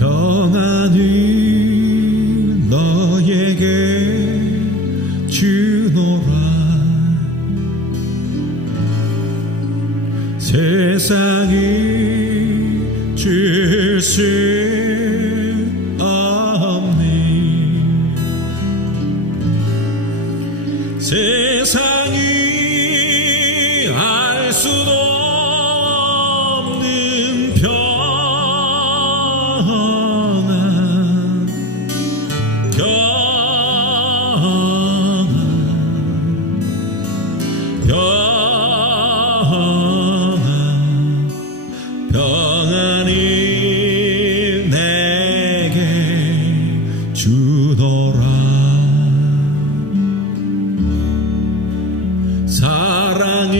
평안을 너에게 주노라. 세상이 줄 수 없니. 세상이 알 수도 없는 평안, 평안이 내게 주더라. 사랑이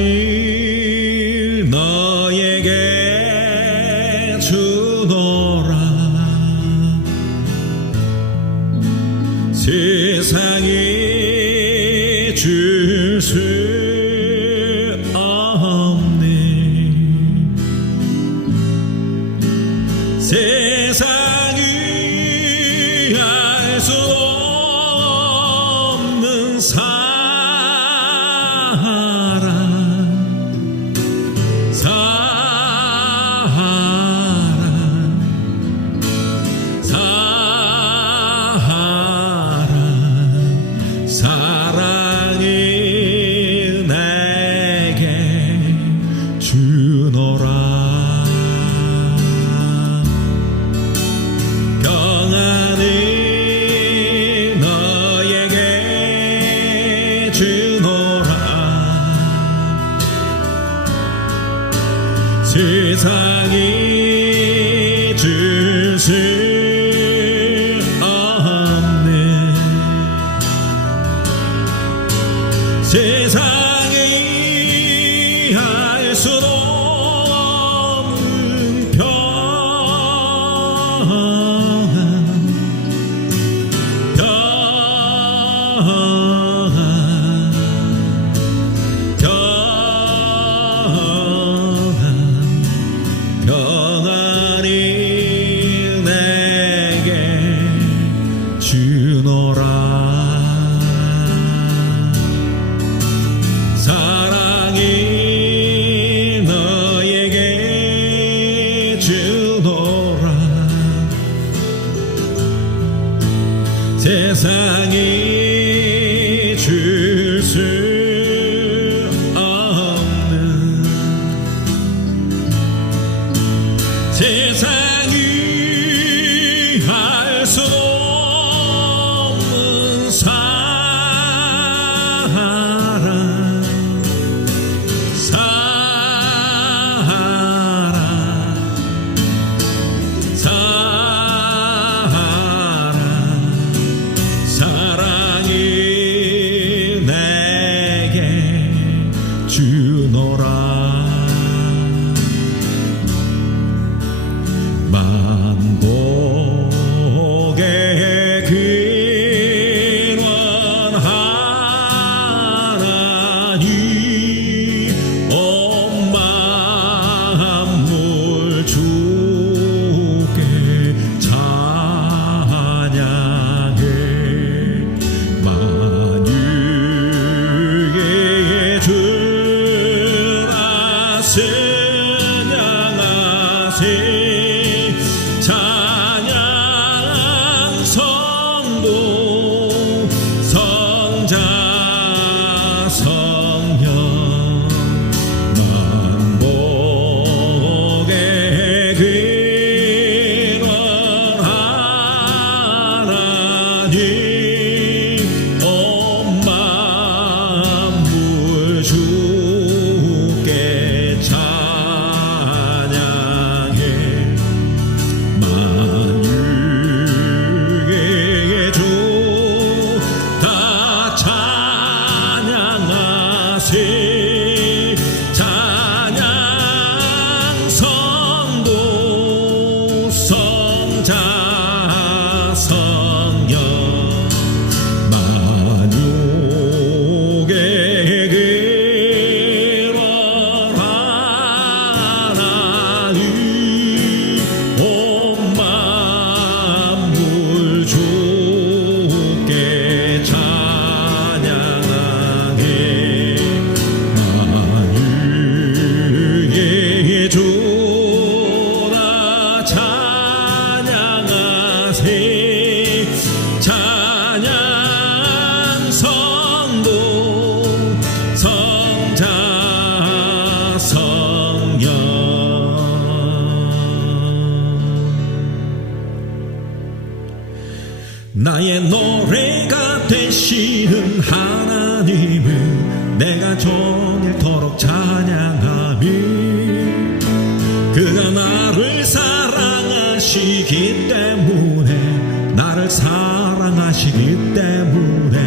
너에게 주더라. 세상이 줄 수 없네. 세상이 알 수 없는 사랑이 내게 주노라. 평안이 너에게 주노라. 세상이 줄 수 세상이 알 수도 없는 평안이 내게 주노라. 사랑이 너에게 주노라. 세상이 줄 수 없는, 세상이 알 수 없는 사랑 만세 찬양 성도 성자 성령 나의 노래가 되시는 하나님을 내가 종일토록 찬양하며 그가 나를 사랑하시기 때문에 나를 사랑하시기 때문에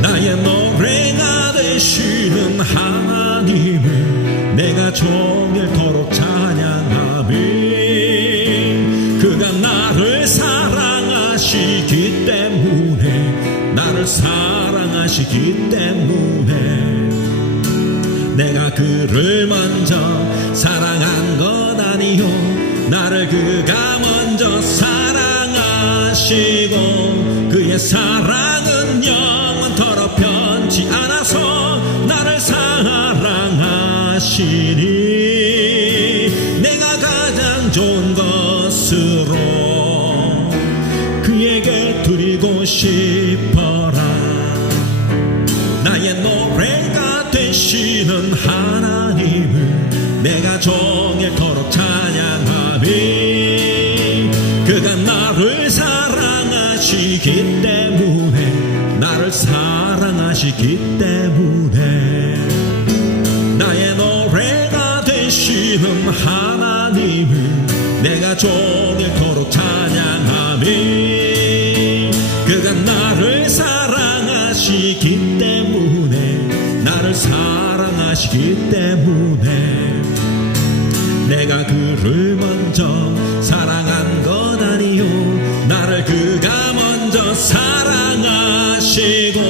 나의 노래가 되시는 하나님을 내가 종일토록 찬양하며 그가 나를 사랑하시기 때문에 나를 사랑하시기 때문에 내가 그를 먼저 사랑한 것 아니요 나를 그가 먼저 사랑하시고 그의 사랑은 영원토록 변치 않아서 나를 사랑하시니 내가 가장 좋은 것으로 그에게 드리고 싶어라 나의 노래가 되시는 하나님을 내가 종일토록 찬양하며 그가 나를 사랑하시기 때문에 나를 사랑하시기 때문에 나의 노래가 되시는 하나님을 내가 종일토록 찬양하며 그가 나를 사랑하시기 때문에 나를 사랑하시기 때문에 내가 그를 먼저 사랑한 것 아니요 나를 그가 먼저 사랑하시고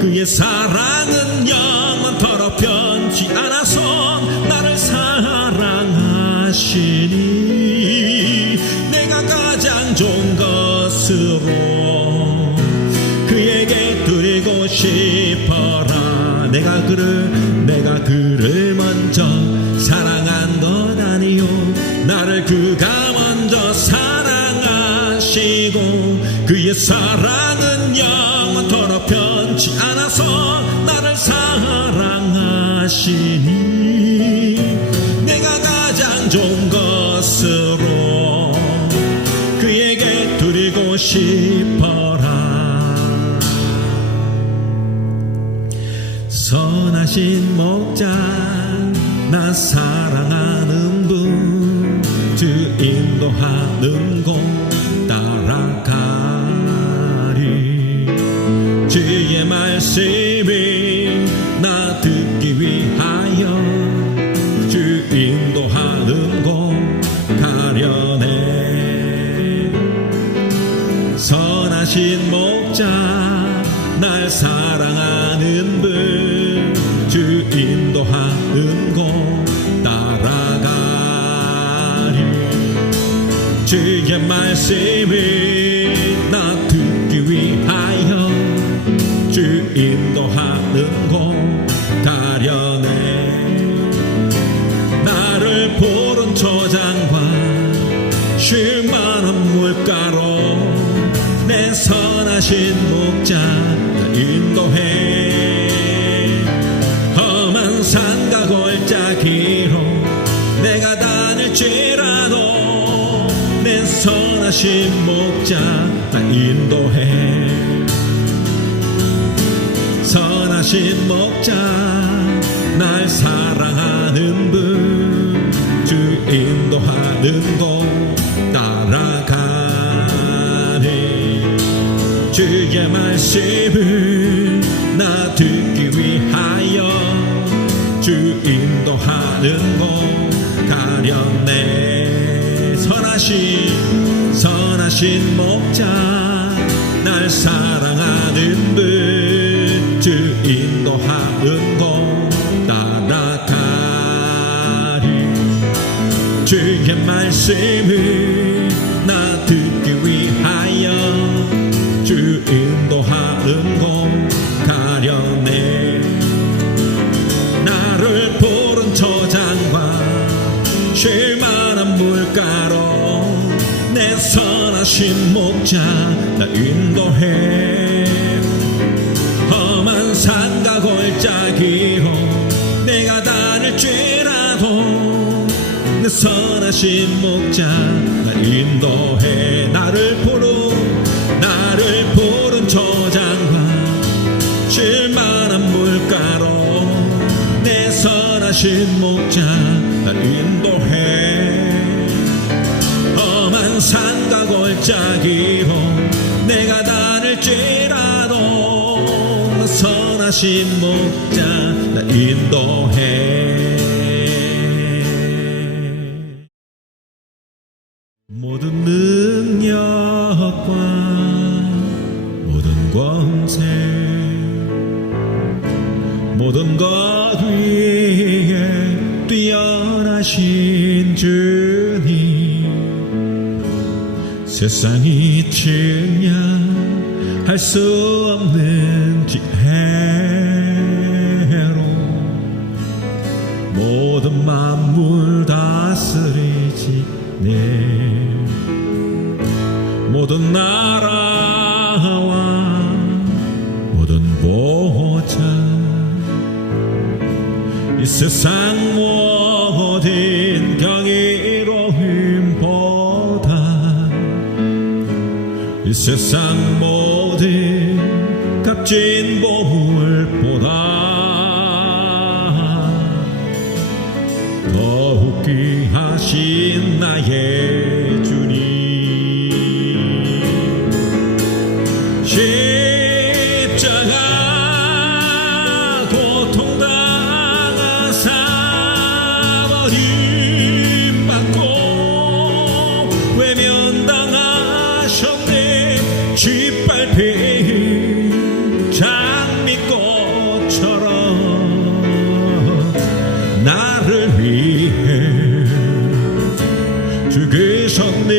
그의 사랑은 영원토록 변치 않아서 나를 사랑하시니 내가 가장 좋은 것으로 그에게 드리고 싶어라 내가 그를 먼저 사랑한 것 아니요 나를 그가 먼저 사랑하시고 그의 사랑은 영원토록 변치 않아서 나를 사랑하시니 내가 가장 좋은 것으로 그에게 드리고 싶어라 선하신 목자 나 사랑하는 분 주 인도하는 곳 따라가리 주의 말씀이 나 듣기 위하여 주 인도하는 곳 가려네 선하신 목자 날 사랑하는 분 주 인도하는 곳 따라가리 주의 말씀을 나 듣기 위하여 주 인도하는 곳 가려네 나를 푸른 초장과 쉴만한 물가로 내 선하신 목자 인도해 험한 산과 골짜기로 내가 다닐지라도 내 선하신 목자 인도해 선하신 목자 날 사랑하는 분 주 인도하는 곳 따라가네 주의 말씀을 나 듣기 위하여 주 인도하는 곳 가렸네 선하신 목자 날 사랑하는 분 주 인도하는 곳 따라가리 주의 말씀을 나 듣기 위하여 주 인도하는 곳 가려네 나를 푸른 초장과 쉴만한 물가로 내 선하신 목자 날 인도해 험한 산과 골짜기로 내가 다닐지라도 내 선하신 목자 날 인도해 나를 푸른 저장과 쉴만한 물가로 내 선하신 목자 날 인도해 험한 산과 골짜기로 내가 다닐지라도 선하신 목자 날 인도해 모든 능력과 모든 권세 모든 것 위에 뛰어나신 주님 세상이 측량할 수 없는 지혜로 모든 만물 다스리시네 모든 나라와 모든 보호자 이 세상 모든 경이로움보다 이 세상 모든 값진 보물보다 더욱 귀하신 나의 주님 십자가 고통당하사 버림받고 외면당하셨네 짓밟힌 장미꽃처럼 나를 위해 죽으셨네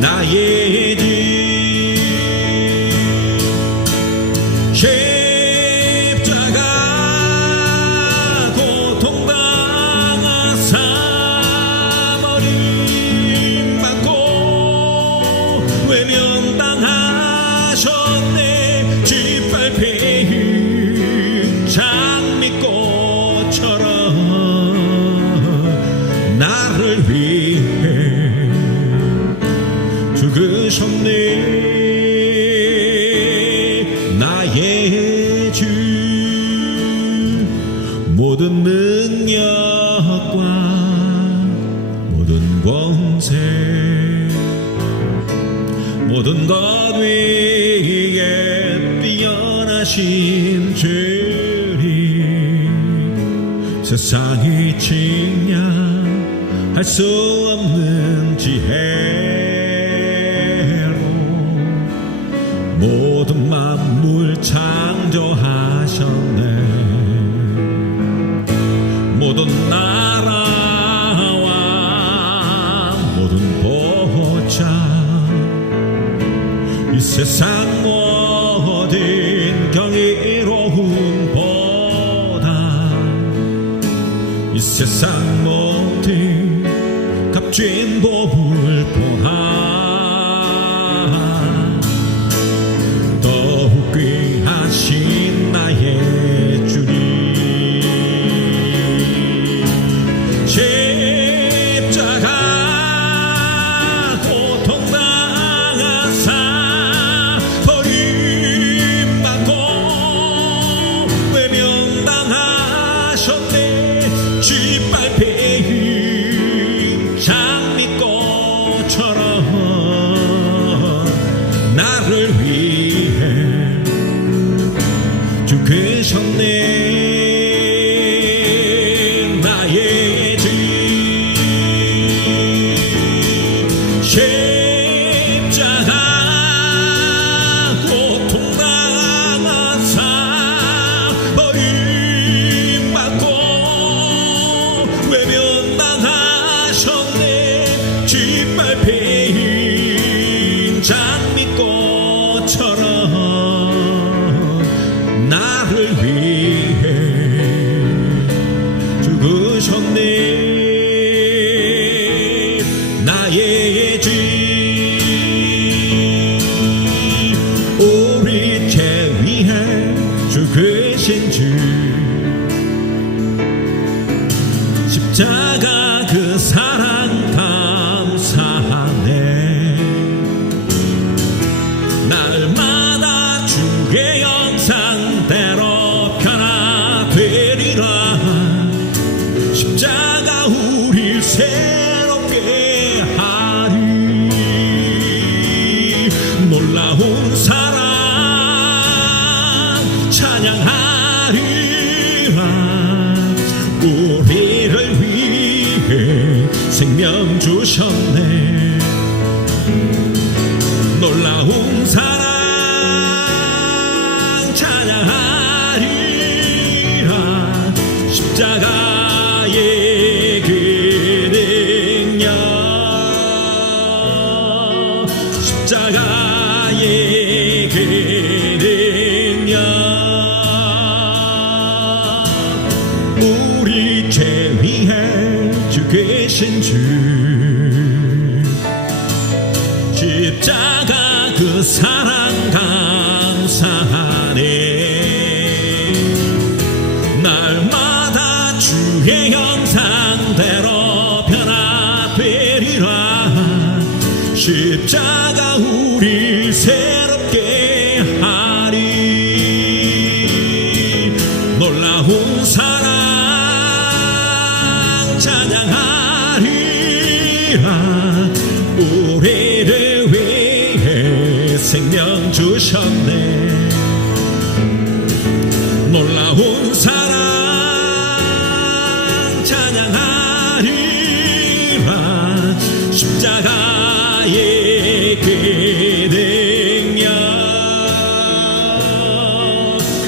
나의 주 십자가 고통당하사 버림받고 외면당하셨네 짓밟힌 장미꽃처럼 나를 위해 죽으셨네 나의 주 모든 능력과 모든 권세 모든 것 위에 뛰어나신 주님 세상이 측량할 수 없는 지혜로 모든 만물 창조하셨네 모든 나라와 모든 보호자 이 세상 모든 경이로움보다 이 세상 모든 값진 보물보다 더욱 귀하신 나의 주님 십자가 고통당하사 버림받고 외면당하셨네 짓밟힌 장미꽃처럼 생명 주셨네. 놀라운 사랑 찬양하리라. 십자가의 그 능력, 십자가의 그 능력, 우리 죄 위해 죽으신 주, 십자가 그 사랑 감사하네. 날마다 주의 형상대로 변화되리라. 십자가 우리 새롭게 하리. 놀라운 사랑 찬양하리라. 우리를 위해 생명 주셨네. 놀라운 사랑 찬양하리라. 십자가의 그 능력,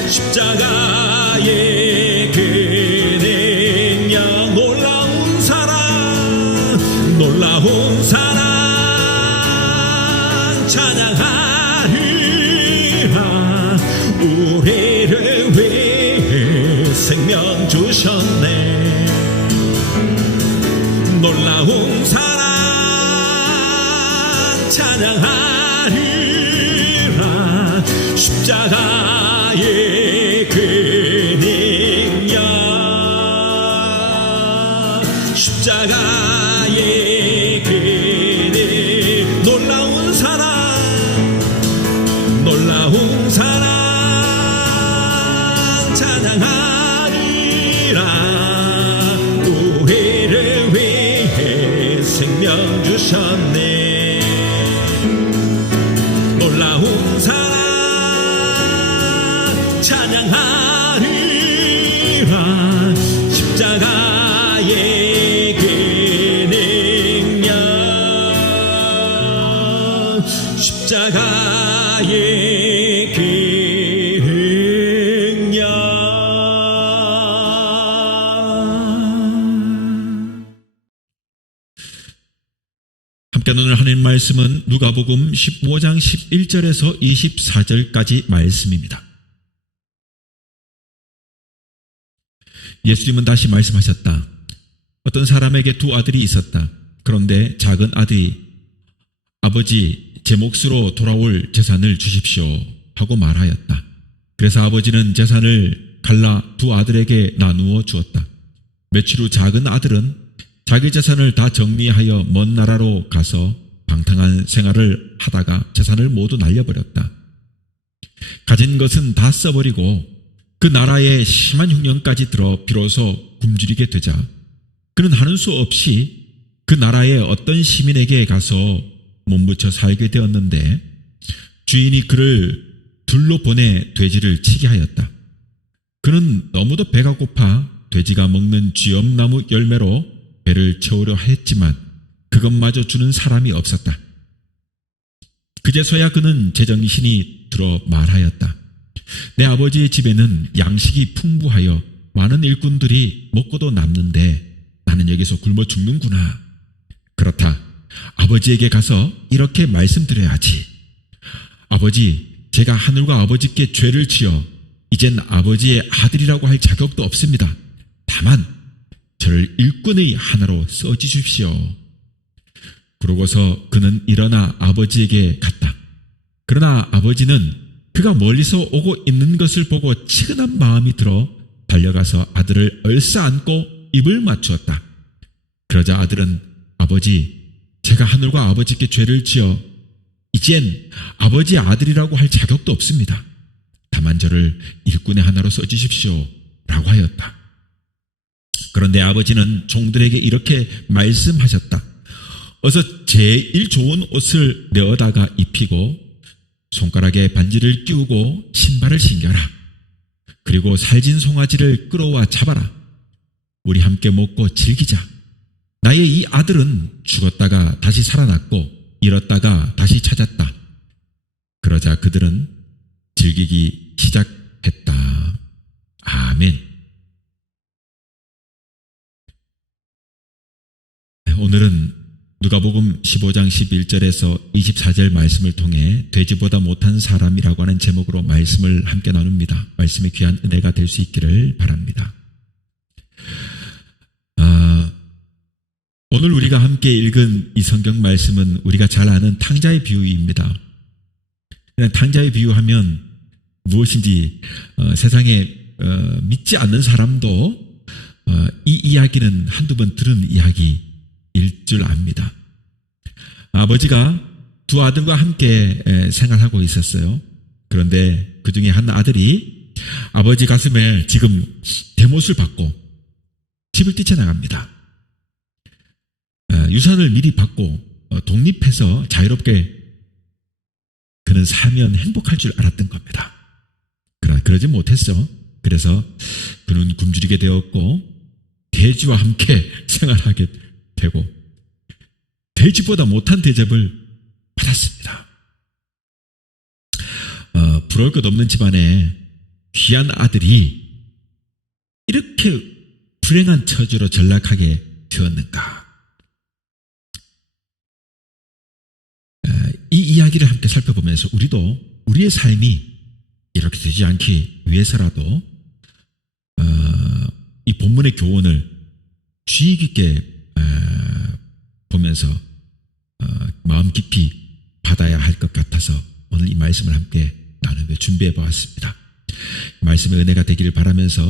십자가의 그 능력, 놀라운 사랑, 놀라운 사랑 찬양하리라. 우리를 위해 생명 주셨네. 놀라운 사랑 찬양하리라. 십자가의 그 능력, 십자가의 그 능력, 놀라운 사랑, 놀라운 사랑 찬양하리라. 우리를 위해 생명 주셨네. 놀라운 사랑 찬양하리라. 십자가의 그 능력, 십자가의 그 능력. 함께 오늘 하나님 말씀은 누가복음 15장 11절에서 24절까지 말씀입니다. 예수님은 다시 말씀하셨다. 어떤 사람에게 두 아들이 있었다. 그런데 작은 아들이 아버지, 제 몫으로 돌아올 재산을 주십시오 하고 말하였다. 그래서 아버지는 재산을 갈라 두 아들에게 나누어 주었다. 며칠 후 작은 아들은 자기 재산을 다 정리하여 먼 나라로 가서 방탕한 생활을 하다가 재산을 모두 날려버렸다. 가진 것은 다 써버리고 그 나라에 심한 흉년까지 들어 비로소 굶주리게 되자 그는 하는 수 없이 그 나라의 어떤 시민에게 가서 몸부쳐 살게 되었는데 주인이 그를 들로 보내 돼지를 치게 하였다. 그는 너무도 배가 고파 돼지가 먹는 쥐엄나무 열매로 배를 채우려 했지만 그것마저 주는 사람이 없었다. 그제서야 그는 제정신이 들어 말하였다. 내 아버지의 집에는 양식이 풍부하여 많은 일꾼들이 먹고도 남는데 나는 여기서 굶어 죽는구나. 그렇다. 아버지에게 가서 이렇게 말씀드려야지. 아버지, 제가 하늘과 아버지께 죄를 지어 이젠 아버지의 아들이라고 할 자격도 없습니다. 다만 저를 일꾼의 하나로 써주십시오. 그러고서 그는 일어나 아버지에게 갔다. 그러나 아버지는 그가 멀리서 오고 있는 것을 보고 치근한 마음이 들어 달려가서 아들을 얼싸안고 입을 맞추었다. 그러자 아들은 아버지, 제가 하늘과 아버지께 죄를 지어 이젠 아버지의 아들이라고 할 자격도 없습니다. 다만 저를 일꾼의 하나로 써주십시오 라고 하였다. 그런데 아버지는 종들에게 이렇게 말씀하셨다. 어서 제일 좋은 옷을 내어다가 입히고 손가락에 반지를 끼우고 신발을 신겨라. 그리고 살진 송아지를 끌어와 잡아라. 우리 함께 먹고 즐기자. 나의 이 아들은 죽었다가 다시 살아났고 잃었다가 다시 찾았다. 그러자 그들은 즐기기 시작했다. 아멘. 오늘은 누가복음 15장 11절에서 24절 말씀을 통해 돼지보다 못한 사람이라고 하는 제목으로 말씀을 함께 나눕니다. 말씀의 귀한 은혜가 될 수 있기를 바랍니다. 오늘 우리가 함께 읽은 이 성경 말씀은 우리가 잘 아는 탕자의 비유입니다. 탕자의 비유하면 무엇인지 세상에 믿지 않는 사람도 이 이야기는 한두 번 들은 이야기일 줄 압니다. 아버지가 두 아들과 함께 생활하고 있었어요. 그런데 그 중에 한 아들이 아버지 가슴에 지금 대못을 받고 집을 뛰쳐나갑니다. 유산을 미리 받고 독립해서 자유롭게 그는 살면 행복할 줄 알았던 겁니다. 그러지 못했어. 그래서 그는 굶주리게 되었고 돼지와 함께 생활하게 되고 돼지보다 못한 대접을 받았습니다. 부러울 것 없는 집안에 귀한 아들이 이렇게 불행한 처지로 전락하게 되었는가? 이 이야기를 함께 살펴보면서 우리도 우리의 삶이 이렇게 되지 않기 위해서라도 이 본문의 교훈을 주의 깊게 보면서 마음 깊이 받아야 할 것 같아서 오늘 이 말씀을 함께 나누며 준비해 보았습니다. 말씀의 은혜가 되기를 바라면서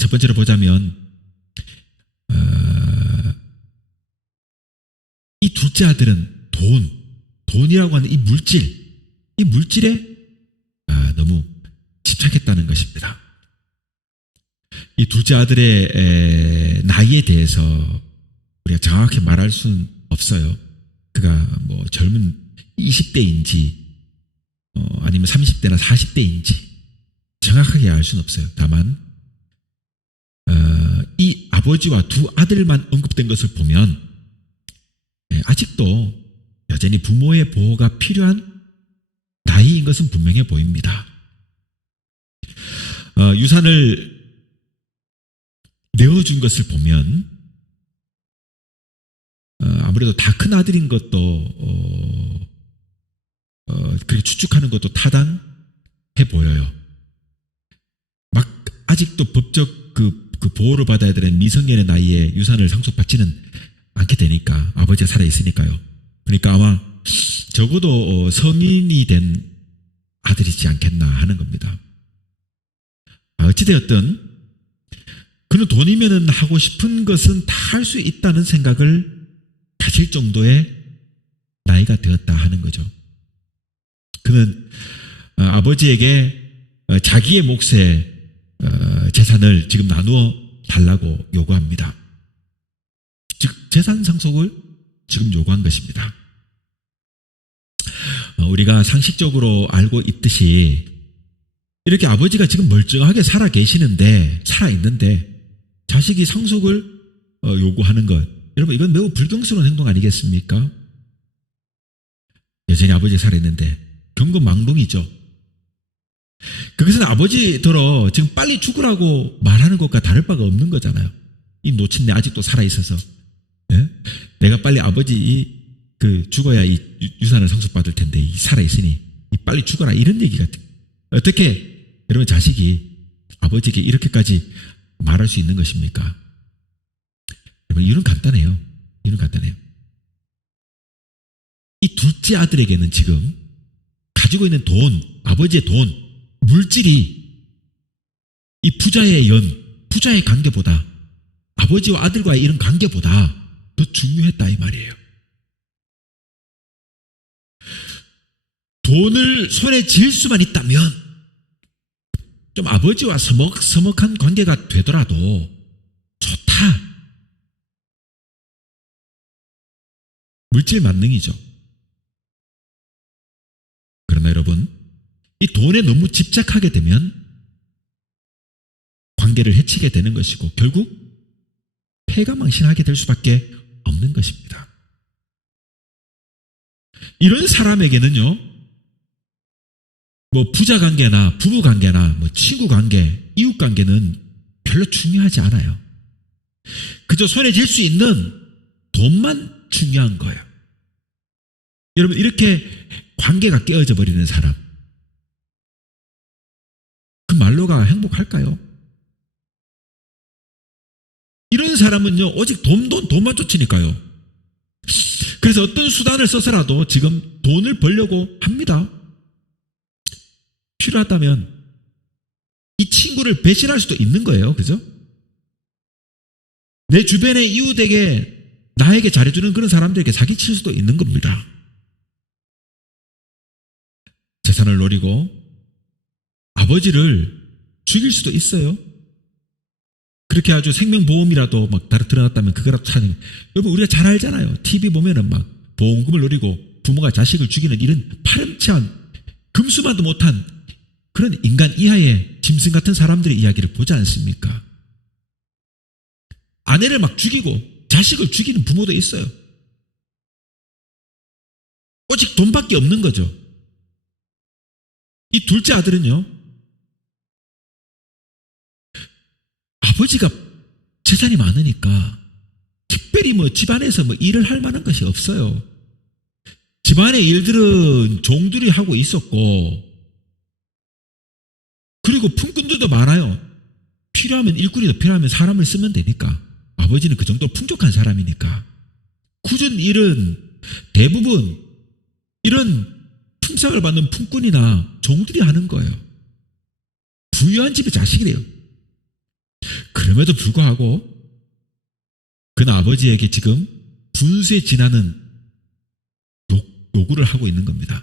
첫 번째로 보자면 이 둘째 아들은 돈이라고 하는 이 물질에 너무 집착했다는 것입니다. 이 둘째 아들의 나이에 대해서 우리가 정확히 말할 수는 없어요. 그가 뭐 젊은 20대인지 아니면 30대나 40대인지 정확하게 알 수는 없어요. 다만 이 아버지와 두 아들만 언급된 것을 보면 아직도 여전히 부모의 보호가 필요한 나이인 것은 분명해 보입니다. 유산을 내어준 것을 보면 아무래도 다 큰 아들인 것도 그렇게 추측하는 것도 타당해 보여요. 막 아직도 법적 그 보호를 받아야 되는 미성년의 나이에 유산을 상속받지는 않게 되니까 아버지가 살아있으니까요. 그러니까 아마 적어도 성인이 된 아들이지 않겠나 하는 겁니다. 어찌되었든 그는 돈이면은 하고 싶은 것은 다 할 수 있다는 생각을 가질 정도의 나이가 되었다 하는 거죠. 그는 아버지에게 자기의 몫의 재산을 지금 나누어 달라고 요구합니다. 즉 재산 상속을 지금 요구한 것입니다. 우리가 상식적으로 알고 있듯이 이렇게 아버지가 지금 멀쩡하게 살아있는데 자식이 상속을 요구하는 것, 여러분 이건 매우 불경스러운 행동 아니겠습니까? 여전히 아버지가 살아있는데 경거망동이죠. 그것은 아버지더러 지금 빨리 죽으라고 말하는 것과 다를 바가 없는 거잖아요. 이 노친네 아직도 살아있어서 내가 빨리 아버지 죽어야 이 유산을 상속받을 텐데 살아있으니 빨리 죽어라 이런 얘기 같은. 어떻게 여러분 자식이 아버지에게 이렇게까지 말할 수 있는 것입니까? 여러분 이유는 간단해요. 이 둘째 아들에게는 지금 가지고 있는 돈, 아버지의 돈, 물질이 이 부자의 관계보다 아버지와 아들과의 이런 관계보다 더 중요했다 이 말이에요. 돈을 손에 쥘 수만 있다면 좀 아버지와 서먹한 관계가 되더라도 좋다. 물질 만능이죠. 그러나 여러분, 이 돈에 너무 집착하게 되면 관계를 해치게 되는 것이고 결국 패가망신하게 될 수밖에 없는 것입니다. 이런 사람에게는요, 뭐 부자 관계나 부부 관계나 뭐 친구 관계, 이웃 관계는 별로 중요하지 않아요. 그저 손에 쥘 수 있는 돈만 중요한 거예요. 여러분, 이렇게 관계가 깨어져 버리는 사람, 그 말로가 행복할까요? 이런 사람은요, 오직 돈만 쫓으니까요. 그래서 어떤 수단을 써서라도 지금 돈을 벌려고 합니다. 필요하다면 이 친구를 배신할 수도 있는 거예요. 그죠? 내 주변의 이웃에게, 나에게 잘해주는 그런 사람들에게 사기칠 수도 있는 겁니다. 재산을 노리고 아버지를 죽일 수도 있어요. 그렇게 아주 생명보험이라도 막 들어갔다면 그거라도 찾는. 여러분, 우리가 잘 알잖아요. TV 보면은 막 보험금을 노리고 부모가 자식을 죽이는 이런 파렴치한, 금수만도 못한 그런 인간 이하의 짐승 같은 사람들의 이야기를 보지 않습니까? 아내를 막 죽이고 자식을 죽이는 부모도 있어요. 오직 돈밖에 없는 거죠. 이 둘째 아들은요, 아버지가 재산이 많으니까 특별히 뭐 집안에서 뭐 일을 할 만한 것이 없어요. 집안의 일들은 종들이 하고 있었고, 그리고 품꾼들도 많아요. 필요하면, 일꾼이 더 필요하면 사람을 쓰면 되니까. 아버지는 그 정도로 풍족한 사람이니까. 굳은 일은 대부분 이런 품삯을 받는 품꾼이나 종들이 하는 거예요. 부유한 집의 자식이래요. 그럼에도 불구하고 그는 아버지에게 지금 분수에 지나는 요구를 하고 있는 겁니다.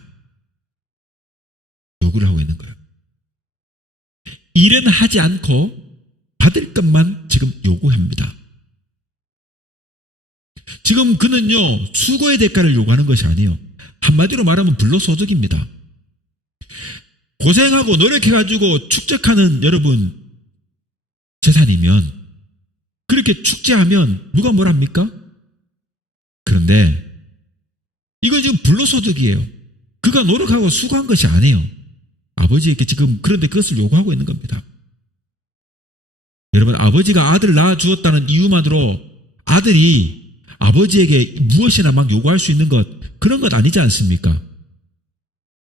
요구를 하고 있는 거예요. 일은 하지 않고 받을 것만 지금 요구합니다. 지금 그는요, 수고의 대가를 요구하는 것이 아니에요. 한마디로 말하면 불로소득입니다. 고생하고 노력해가지고 축적하는, 여러분, 재산이면, 그렇게 축제하면 누가 뭘 합니까? 그런데 이건 지금 불로소득이에요. 그가 노력하고 수고한 것이 아니에요. 아버지에게 지금, 그런데 그것을 요구하고 있는 겁니다. 여러분, 아버지가 아들을 낳아주었다는 이유만으로 아들이 아버지에게 무엇이나 막 요구할 수 있는 것, 그런 것 아니지 않습니까?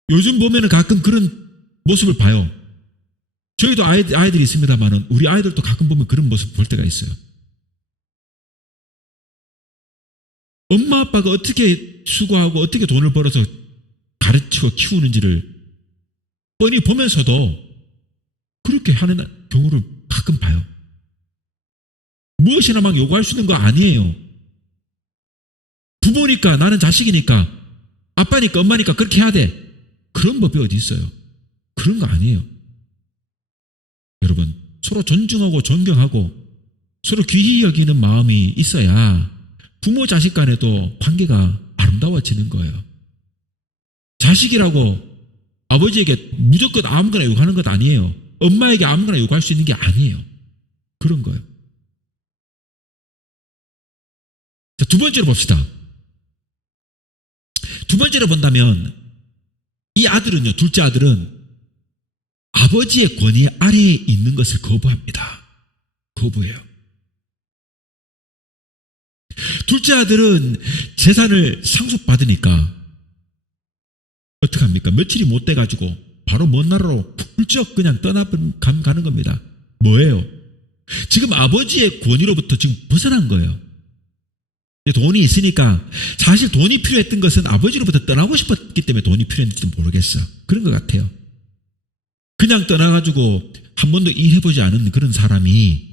요즘 보면은 가끔 그런 모습을 봐요. 저희도 아이들이 있습니다만은 우리 아이들도 가끔 보면 그런 모습 볼 때가 있어요. 엄마 아빠가 어떻게 수고하고 어떻게 돈을 벌어서 가르치고 키우는지를 뻔히 보면서도 그렇게 하는 경우를 가끔 봐요. 무엇이나 막 요구할 수 있는 거 아니에요. 부모니까, 나는 자식이니까, 아빠니까 엄마니까 그렇게 해야 돼. 그런 법이 어디 있어요? 그런 거 아니에요. 여러분, 서로 존중하고 존경하고 서로 귀히 여기는 마음이 있어야 부모 자식 간에도 관계가 아름다워지는 거예요. 자식이라고 아버지에게 무조건 아무거나 요구하는 것 아니에요. 엄마에게 아무거나 요구할 수 있는 게 아니에요. 그런 거예요. 자, 두 번째로 봅시다. 두 번째로 본다면 이 아들은요, 둘째 아들은 아버지의 권위 아래에 있는 것을 거부합니다. 거부해요. 둘째 아들은 재산을 상속받으니까 어떻게 합니까? 며칠이 못 돼가지고 바로 먼 나라로 훌쩍 그냥 떠나가는 겁니다. 뭐예요? 지금 아버지의 권위로부터 지금 벗어난 거예요. 돈이 있으니까, 사실 돈이 필요했던 것은 아버지로부터 떠나고 싶었기 때문에 돈이 필요했는지도 모르겠어. 그런 것 같아요. 그냥 떠나가지고 한 번도 일해보지 않은 그런 사람이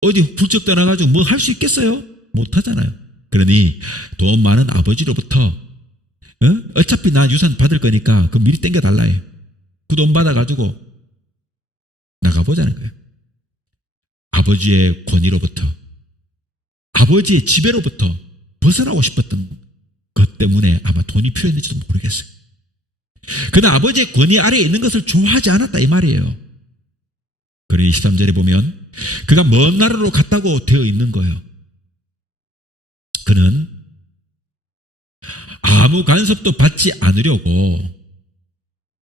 어디 훌쩍 떠나가지고 뭐 할 수 있겠어요? 못하잖아요. 그러니 돈 많은 아버지로부터 어차피 나 유산 받을 거니까 그 미리 땡겨달라 해. 그 돈 받아가지고 나가보자는 거예요. 아버지의 권위로부터, 아버지의 지배로부터 벗어나고 싶었던 것 때문에 아마 돈이 필요했는지도 모르겠어요. 그는 아버지의 권위 아래에 있는 것을 좋아하지 않았다 이 말이에요. 그러니 23절에 보면 그가 먼 나라로 갔다고 되어 있는 거예요. 그는 아무 간섭도 받지 않으려고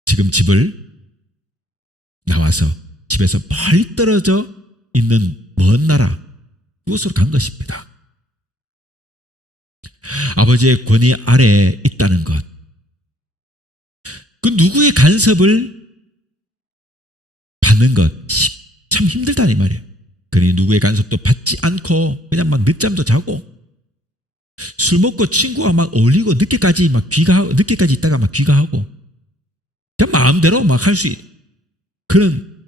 지금 집을 나와서 집에서 멀리 떨어져 있는 먼 나라 그곳으로 간 것입니다. 아버지의 권위 아래에 있다는 것, 그 누구의 간섭을 받는 것 참 힘들다는 말이에요. 그러니 누구의 간섭도 받지 않고 그냥 막 늦잠도 자고 술 먹고 친구와 막 어울리고 늦게까지 있다가 막 귀가하고 그냥 마음대로 막 할 수 그런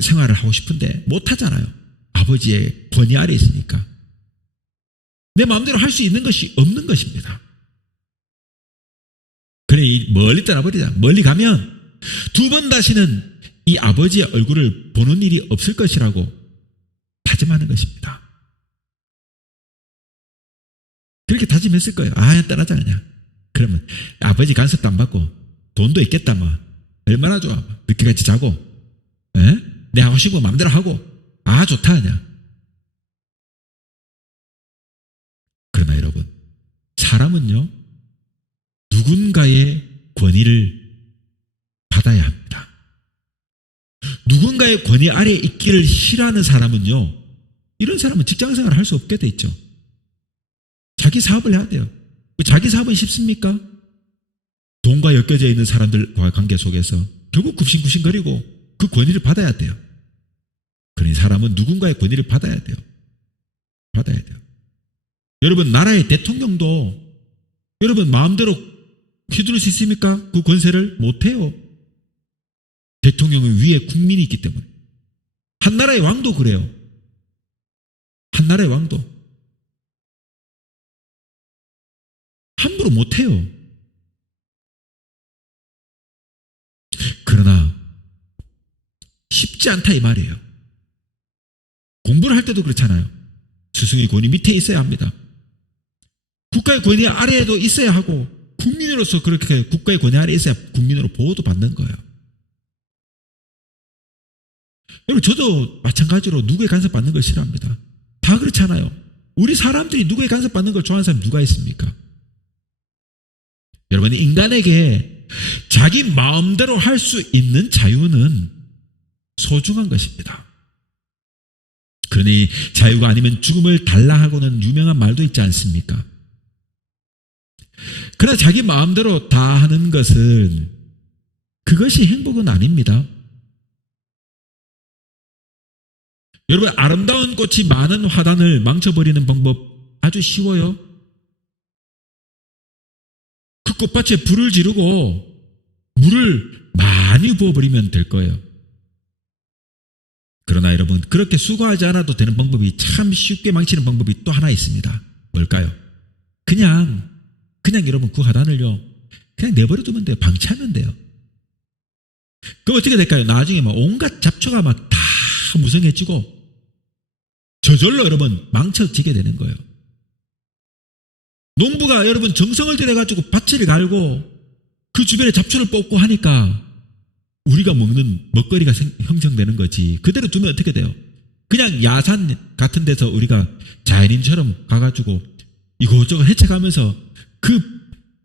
생활을 하고 싶은데 못 하잖아요. 아버지의 권위 아래 있으니까. 내 마음대로 할 수 있는 것이 없는 것입니다. 그래 멀리 떠나버리자. 멀리 가면 두 번 다시는 이 아버지의 얼굴을 보는 일이 없을 것이라고 다짐하는 것입니다. 그렇게 다짐했을 거예요. 떠나자 그냥. 그러면 아버지 간섭도 안 받고 돈도 있겠다 뭐. 얼마나 좋아. 늦게까지 자고 내 하고 싶은 거 마음대로 하고 좋다 그냥. 그러나 여러분, 사람은요 누군가의 권위를 받아야 합니다. 누군가의 권위 아래에 있기를 싫어하는 사람은요, 이런 사람은 직장생활을 할 수 없게 돼 있죠. 자기 사업을 해야 돼요. 자기 사업은 쉽습니까? 돈과 엮여져 있는 사람들과 관계 속에서 결국 굽신굽신거리고 그 권위를 받아야 돼요. 그러니 사람은 누군가의 권위를 받아야 돼요. 받아야 돼요. 여러분, 나라의 대통령도 여러분 마음대로 휘두를 수 있습니까? 그 권세를 못해요. 대통령은 위에 국민이 있기 때문에. 한 나라의 왕도 그래요. 한 나라의 왕도 함부로 못해요. 그러나 쉽지 않다 이 말이에요. 공부를 할 때도 그렇잖아요. 스승의 권위 밑에 있어야 합니다. 국가의 권위 아래에도 있어야 하고 국민으로서 그렇게 국가의 권위 아래에 있어야 국민으로 보호도 받는 거예요. 여러분, 저도 마찬가지로 누구의 간섭 받는 걸 싫어합니다. 다 그렇잖아요. 우리 사람들이 누구의 간섭 받는 걸 좋아하는 사람이 누가 있습니까? 여러분, 인간에게 자기 마음대로 할 수 있는 자유는 소중한 것입니다. 그러니 자유가 아니면 죽음을 달라 하고는 유명한 말도 있지 않습니까? 그러나 자기 마음대로 다 하는 것은 그것이 행복은 아닙니다. 여러분, 아름다운 꽃이 많은 화단을 망쳐버리는 방법 아주 쉬워요. 그 꽃밭에 불을 지르고 물을 많이 부어버리면 될 거예요. 그러나 여러분, 그렇게 수고하지 않아도 되는 방법이 참 쉽게 망치는 방법이 또 하나 있습니다. 뭘까요? 그냥 여러분 그 화단을요 그냥 내버려두면 돼요. 방치하면 돼요. 그럼 어떻게 될까요? 나중에 막 온갖 잡초가 막 다 무성해지고 저절로 여러분 망쳐지게 되는 거예요. 농부가 여러분 정성을 들여가지고 밭을 갈고 그 주변에 잡초를 뽑고 하니까 우리가 먹는 먹거리가 형성되는 거지. 그대로 두면 어떻게 돼요? 그냥 야산 같은 데서 우리가 자연인처럼 가가지고 이곳저곳 헤쳐가면서 그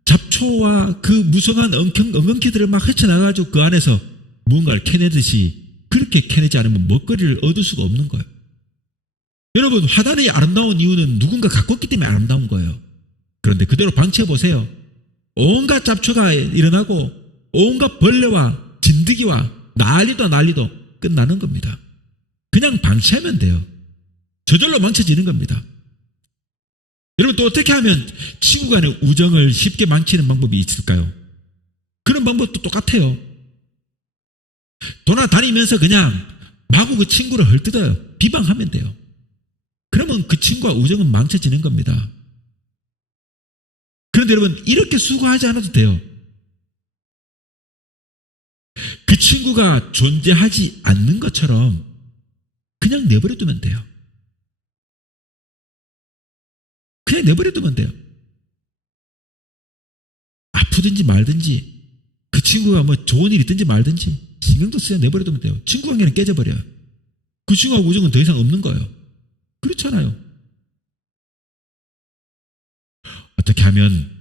잡초와 그 무성한 엉겅퀴들을 막 헤쳐나가지고 그 안에서 무언가를 캐내듯이 그렇게 캐내지 않으면 먹거리를 얻을 수가 없는 거예요. 여러분, 화단이 아름다운 이유는 누군가 갖고 있기 때문에 아름다운 거예요. 그런데 그대로 방치해 보세요. 온갖 잡초가 일어나고 온갖 벌레와 진드기와 난리도 끝나는 겁니다. 그냥 방치하면 돼요. 저절로 망쳐지는 겁니다. 여러분, 또 어떻게 하면 친구 간의 우정을 쉽게 망치는 방법이 있을까요? 그런 방법도 똑같아요. 돌아다니면서 그냥 마구 그 친구를 헐뜯어요. 비방하면 돼요. 그러면 그 친구와 우정은 망쳐지는 겁니다. 그런데 여러분, 이렇게 수고하지 않아도 돼요. 그 친구가 존재하지 않는 것처럼 그냥 내버려두면 돼요. 그냥 내버려두면 돼요. 아프든지 말든지 그 친구가 뭐 좋은 일 있든지 말든지 신경도 쓰여 내버려두면 돼요. 친구 관계는 깨져버려요. 그 친구하고 우정은 더 이상 없는 거예요. 그렇잖아요. 어떻게 하면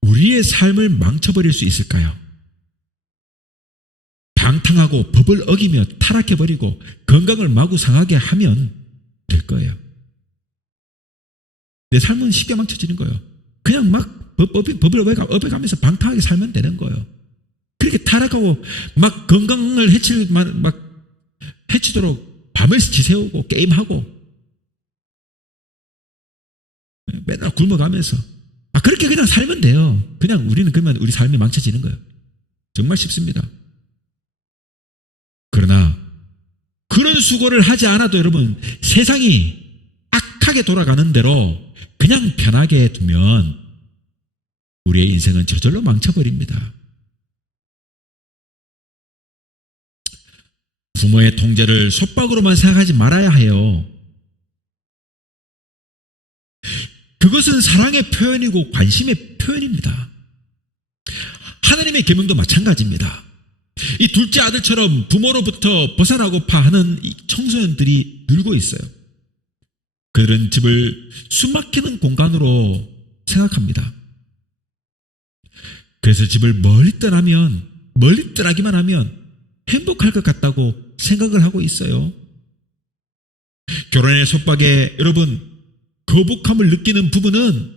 우리의 삶을 망쳐버릴 수 있을까요? 방탕하고 법을 어기며 타락해버리고 건강을 마구 상하게 하면 될 거예요. 내 삶은 쉽게 망쳐지는 거예요. 그냥 막 법을 어겨가면서 방탕하게 살면 되는 거예요. 그렇게 타락하고 막 건강을 해치도록 밤을 지새우고 게임하고 맨날 굶어가면서 그렇게 그냥 살면 돼요. 그냥 우리는 그러면 우리 삶이 망쳐지는 거예요. 정말 쉽습니다. 그러나 그런 수고를 하지 않아도 여러분 세상이 악하게 돌아가는 대로 그냥 편하게 두면 우리의 인생은 저절로 망쳐버립니다. 부모의 통제를 속박으로만 생각하지 말아야 해요. 그것은 사랑의 표현이고 관심의 표현입니다. 하나님의 계명도 마찬가지입니다. 이 둘째 아들처럼 부모로부터 벗어나고파 하는 청소년들이 늘고 있어요. 그들은 집을 숨막히는 공간으로 생각합니다. 그래서 집을 멀리 떠나기만 하면 행복할 것 같다고 생각을 하고 있어요. 결혼의 속박에 여러분 거북함을 느끼는 부부는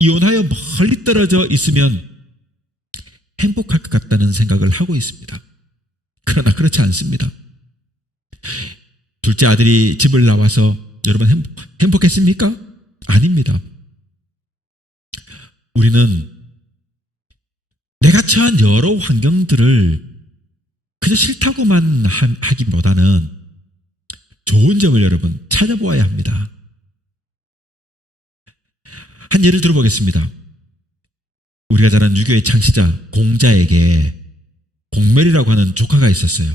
이혼하여 멀리 떨어져 있으면 행복할 것 같다는 생각을 하고 있습니다. 그러나 그렇지 않습니다. 둘째 아들이 집을 나와서 여러분 행복했습니까? 아닙니다. 우리는 내가 처한 여러 환경들을 그저 싫다고만 하기보다는 좋은 점을 여러분 찾아보아야 합니다. 한 예를 들어보겠습니다. 우리가 잘 아는 유교의 창시자 공자에게 공멸이라고 하는 조카가 있었어요.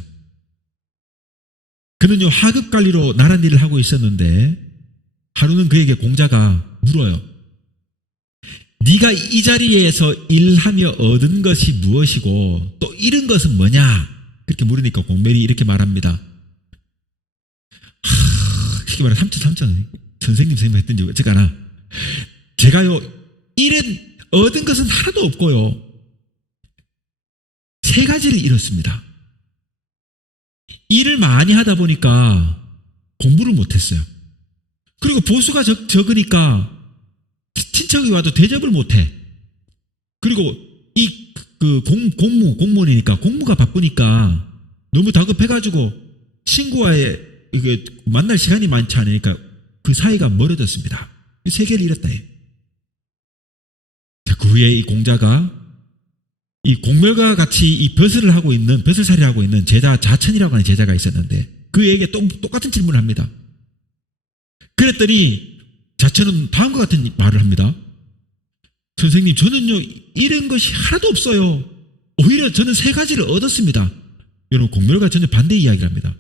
그는요 하급관리로 나란 일을 하고 있었는데 하루는 그에게 공자가 물어요. 네가 이 자리에서 일하며 얻은 것이 무엇이고 또 잃은 것은 뭐냐? 그렇게 물으니까 공멸이 이렇게 말합니다. 쉽게 말해 삼천 선생님 했던지 어쨌거나 제가요 얻은 것은 하나도 없고요 3가지를 잃었습니다. 일을 많이 하다 보니까 공부를 못했어요. 그리고 보수가 적으니까 친척이 와도 대접을 못해. 그리고 공무원이니까 공무가 바쁘니까 너무 다급해가지고 친구와의 이게 만날 시간이 많지 않으니까 그 사이가 멀어졌습니다. 3개를 잃었다 해요. 그 후에 이 공자가 이 공멸과 같이 이 벼슬살이를 하고 있는 제자 자천이라고 하는 제자가 있었는데 그에게 똑같은 질문을 합니다. 그랬더니 자천은 다음과 같은 말을 합니다. 선생님, 저는요 잃은 것이 하나도 없어요. 오히려 저는 3가지를 얻었습니다. 여러분 공멸과 전혀 반대 이야기를 합니다.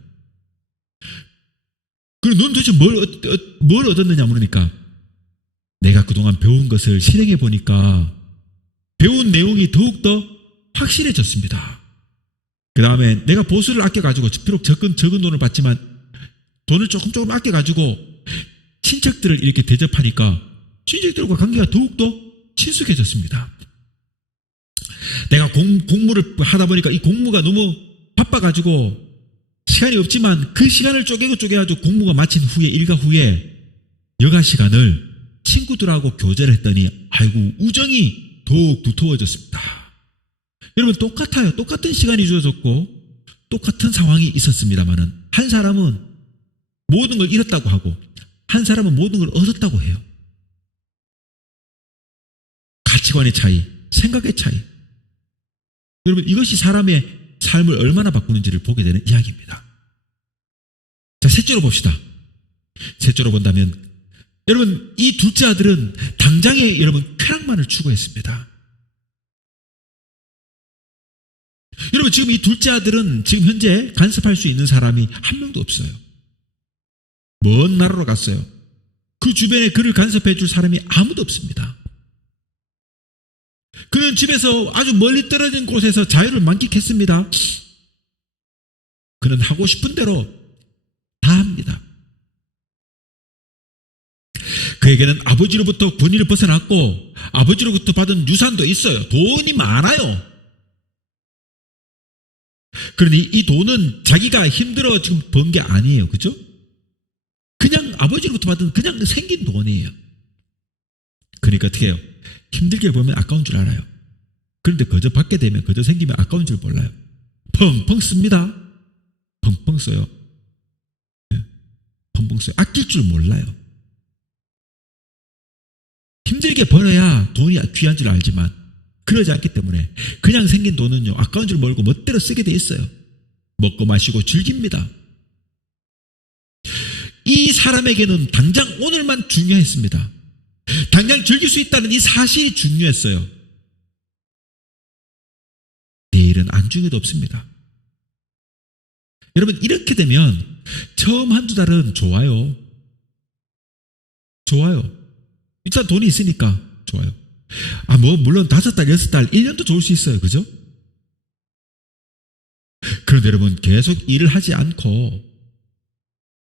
그럼 넌 도대체 뭘 얻었느냐 물으니까 내가 그동안 배운 것을 실행해 보니까 배운 내용이 더욱더 확실해졌습니다. 그 다음에 내가 보수를 아껴가지고 비록 적은 돈을 받지만 돈을 조금 아껴가지고 친척들을 이렇게 대접하니까 친척들과 관계가 더욱더 친숙해졌습니다. 내가 공무를 하다 보니까 이 공무가 너무 바빠가지고 시간이 없지만 그 시간을 쪼개가지고 공무가 마친 후에 일과 후에 여가 시간을 친구들하고 교제를 했더니 아이고 우정이 더욱 두터워졌습니다. 여러분 똑같아요. 똑같은 시간이 주어졌고 똑같은 상황이 있었습니다만은 한 사람은 모든 걸 잃었다고 하고 한 사람은 모든 걸 얻었다고 해요. 가치관의 차이, 생각의 차이. 여러분 이것이 사람의 삶을 얼마나 바꾸는지를 보게 되는 이야기입니다. 자, 셋째로 봅시다. 셋째로 본다면 여러분 이 둘째 아들은 당장에 여러분 쾌락만을 추구했습니다. 여러분 지금 이 둘째 아들은 지금 현재 간섭할 수 있는 사람이 한 명도 없어요. 먼 나라로 갔어요. 그 주변에 그를 간섭해 줄 사람이 아무도 없습니다. 그는 집에서 아주 멀리 떨어진 곳에서 자유를 만끽했습니다. 그는 하고 싶은 대로 다 합니다. 그에게는 아버지로부터 권위를 벗어났고 아버지로부터 받은 유산도 있어요. 돈이 많아요. 그러니 이 돈은 자기가 힘들어 지금 번 게 아니에요. 그죠? 그냥 아버지로부터 받은 그냥 생긴 돈이에요. 그러니까 어떻게 해요? 힘들게 보면 아까운 줄 알아요. 그런데 그저 받게 되면 그저 생기면 아까운 줄 몰라요. 펑펑 씁니다. 펑펑 써요. 펑펑 써요. 아낄 줄 몰라요. 힘들게 벌어야 돈이 귀한 줄 알지만 그러지 않기 때문에 그냥 생긴 돈은요 아까운 줄 모르고 멋대로 쓰게 돼 있어요. 먹고 마시고 즐깁니다. 이 사람에게는 당장 오늘만 중요했습니다. 당장 즐길 수 있다는 이 사실이 중요했어요. 내일은 안 중요도 없습니다. 여러분 이렇게 되면 처음 한두 달은 좋아요. 일단 돈이 있으니까 좋아요. 물론 5달, 6달, 1년도 좋을 수 있어요. 그죠? 그런데 여러분 계속 일을 하지 않고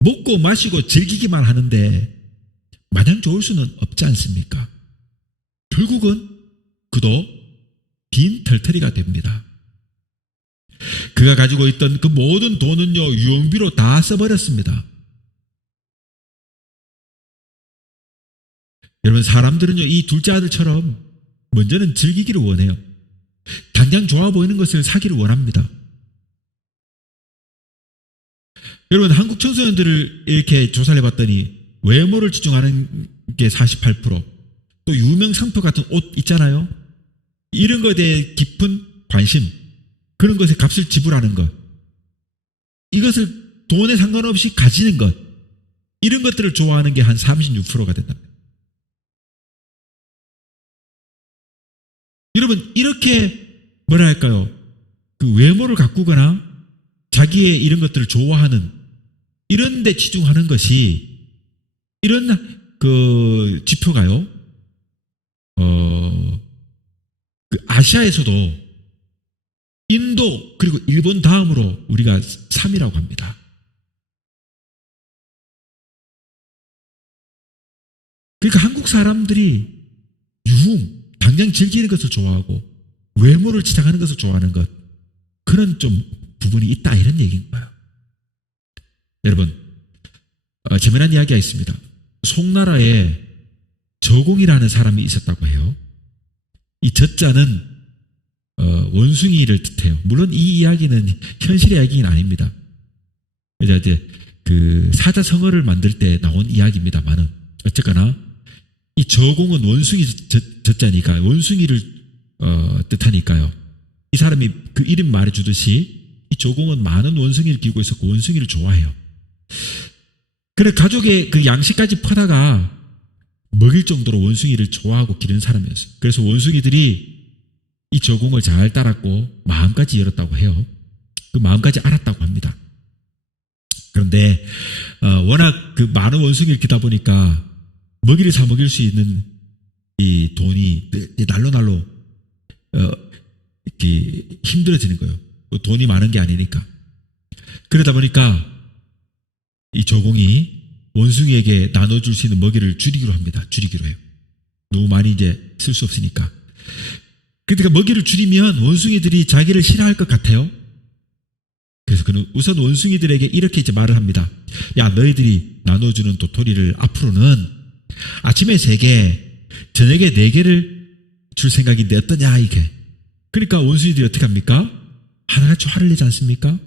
먹고 마시고 즐기기만 하는데 마냥 좋을 수는 없지 않습니까? 결국은 그도 빈 털터리가 됩니다. 그가 가지고 있던 그 모든 돈은요 유흥비로 다 써버렸습니다. 여러분 사람들은요 이 둘째 아들처럼 먼저는 즐기기를 원해요. 당장 좋아 보이는 것을 사기를 원합니다. 여러분 한국 청소년들을 이렇게 조사를 해봤더니 외모를 치중하는 게 48%, 또 유명 상표 같은 옷 있잖아요. 이런 것에 대해 깊은 관심, 그런 것에 값을 지불하는 것, 이것을 돈에 상관없이 가지는 것, 이런 것들을 좋아하는 게 한 36%가 된답니다. 여러분 이렇게 뭐랄까요, 그 외모를 가꾸거나 자기의 이런 것들을 좋아하는 이런 데 치중하는 것이 이런 그 지표가요 그 아시아에서도 인도 그리고 일본 다음으로 우리가 3위라고 합니다. 그러니까 한국 사람들이 유흥, 당장 즐기는 것을 좋아하고 외모를 치장하는 것을 좋아하는 것, 그런 좀 부분이 있다 이런 얘기인 거예요. 여러분 재미난 이야기가 있습니다. 송나라에 저공이라는 사람이 있었다고 해요. 이 저자는 원숭이를 뜻해요. 물론 이 이야기는 현실의 이야기는 아닙니다. 이제 그 사자성어를 만들 때 나온 이야기입니다만은 어쨌거나 이 저공은 원숭이 저자니까 원숭이를 뜻하니까요. 이 사람이 그 이름 말해주듯이 이 저공은 많은 원숭이를 기르고 있었고 원숭이를 좋아해요. 그래 가족의 그 양식까지 퍼다가 먹일 정도로 원숭이를 좋아하고 기르는 사람이었어요. 그래서 원숭이들이 이 저공을 잘 따랐고 마음까지 열었다고 해요. 그 마음까지 알았다고 합니다. 그런데 워낙 그 많은 원숭이를 기다 보니까 먹이를 사 먹일 수 있는 이 돈이 날로 이렇게 힘들어지는 거예요. 돈이 많은 게 아니니까. 그러다 보니까 이 저공이 원숭이에게 나눠줄 수 있는 먹이를 줄이기로 합니다. 줄이기로 해요. 너무 많이 이제 쓸 수 없으니까. 그러니까 먹이를 줄이면 원숭이들이 자기를 싫어할 것 같아요. 그래서 그는 우선 원숭이들에게 이렇게 이제 말을 합니다. 야, 너희들이 나눠주는 도토리를 앞으로는 아침에 3개, 저녁에 4개를 줄 생각인데 어떠냐 이게. 그러니까 원숭이들이 어떻게 합니까? 하나같이 화를 내지 않습니까?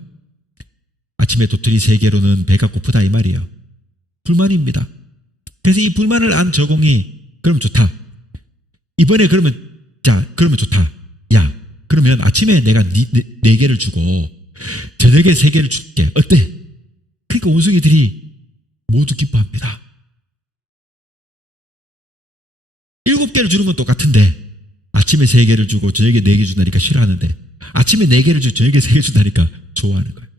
아침에 도토리 3개로는 배가 고프다 이 말이에요. 불만입니다. 그래서 이 불만을 안 저공이 그럼 좋다. 이번에 그러면 좋다. 야, 그러면 아침에 내가 4개를 주고 저녁에 3개를 줄게. 어때? 그러니까 원숭이들이 모두 기뻐합니다. 7개를 주는 건 똑같은데 아침에 3개를 주고 저녁에 4개 준다니까 싫어하는데 아침에 4개를 주고 저녁에 3개 준다니까 좋아하는 거예요.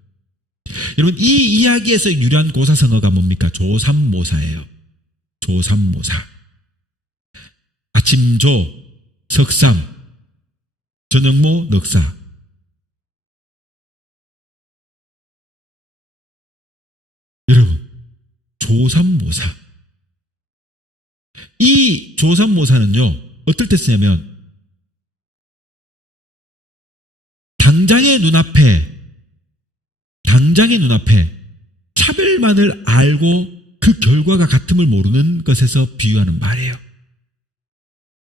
여러분 이 이야기에서 유래한 고사성어가 뭡니까? 조삼모사예요. 조삼모사. 아침조, 석삼, 저녁모, 넉사. 조삼모사. 이 조삼모사는요, 어떨 때 쓰냐면, 당장의 눈앞에 차별만을 알고 그 결과가 같음을 모르는 것에서 비유하는 말이에요.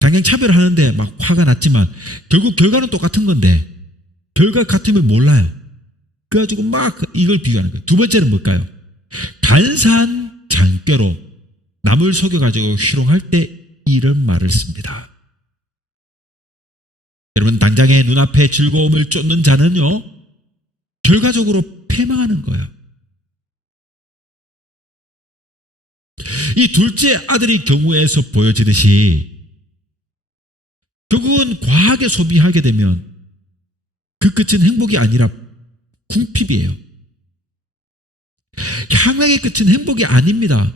당장 차별하는데 막 화가 났지만 결국 결과는 똑같은 건데 결과 같음을 몰라요. 그래가지고 막 이걸 비유하는 거예요. 두 번째는 뭘까요? 간사한 잔꾀로 남을 속여가지고 희롱할 때 이런 말을 씁니다. 여러분, 당장의 눈앞에 즐거움을 쫓는 자는요, 결과적으로 패망하는 거예요. 이 둘째 아들의 경우에서 보여지듯이 결국은 과하게 소비하게 되면 그 끝은 행복이 아니라 궁핍이에요. 향락의 끝은 행복이 아닙니다.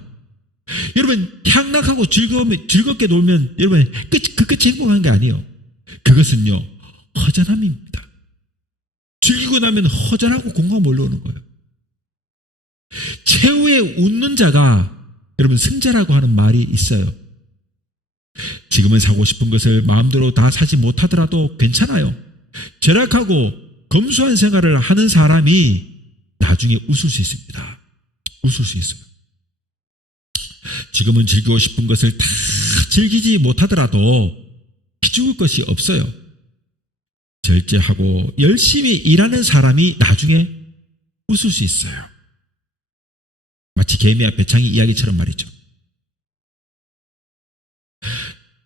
여러분, 향락하고 즐겁게 놀면 여러분 그 끝이 행복한 게 아니에요. 그것은요, 허전함입니다. 즐기고 나면 허전하고 공허가 몰려오는 거예요. 최후에 웃는 자가 여러분 승자라고 하는 말이 있어요. 지금은 사고 싶은 것을 마음대로 다 사지 못하더라도 괜찮아요. 절약하고 검소한 생활을 하는 사람이 나중에 웃을 수 있습니다. 웃을 수 있어요. 지금은 즐기고 싶은 것을 다 즐기지 못하더라도 기죽을 것이 없어요. 절제하고 열심히 일하는 사람이 나중에 웃을 수 있어요. 마치 개미와 배창이 이야기처럼 말이죠.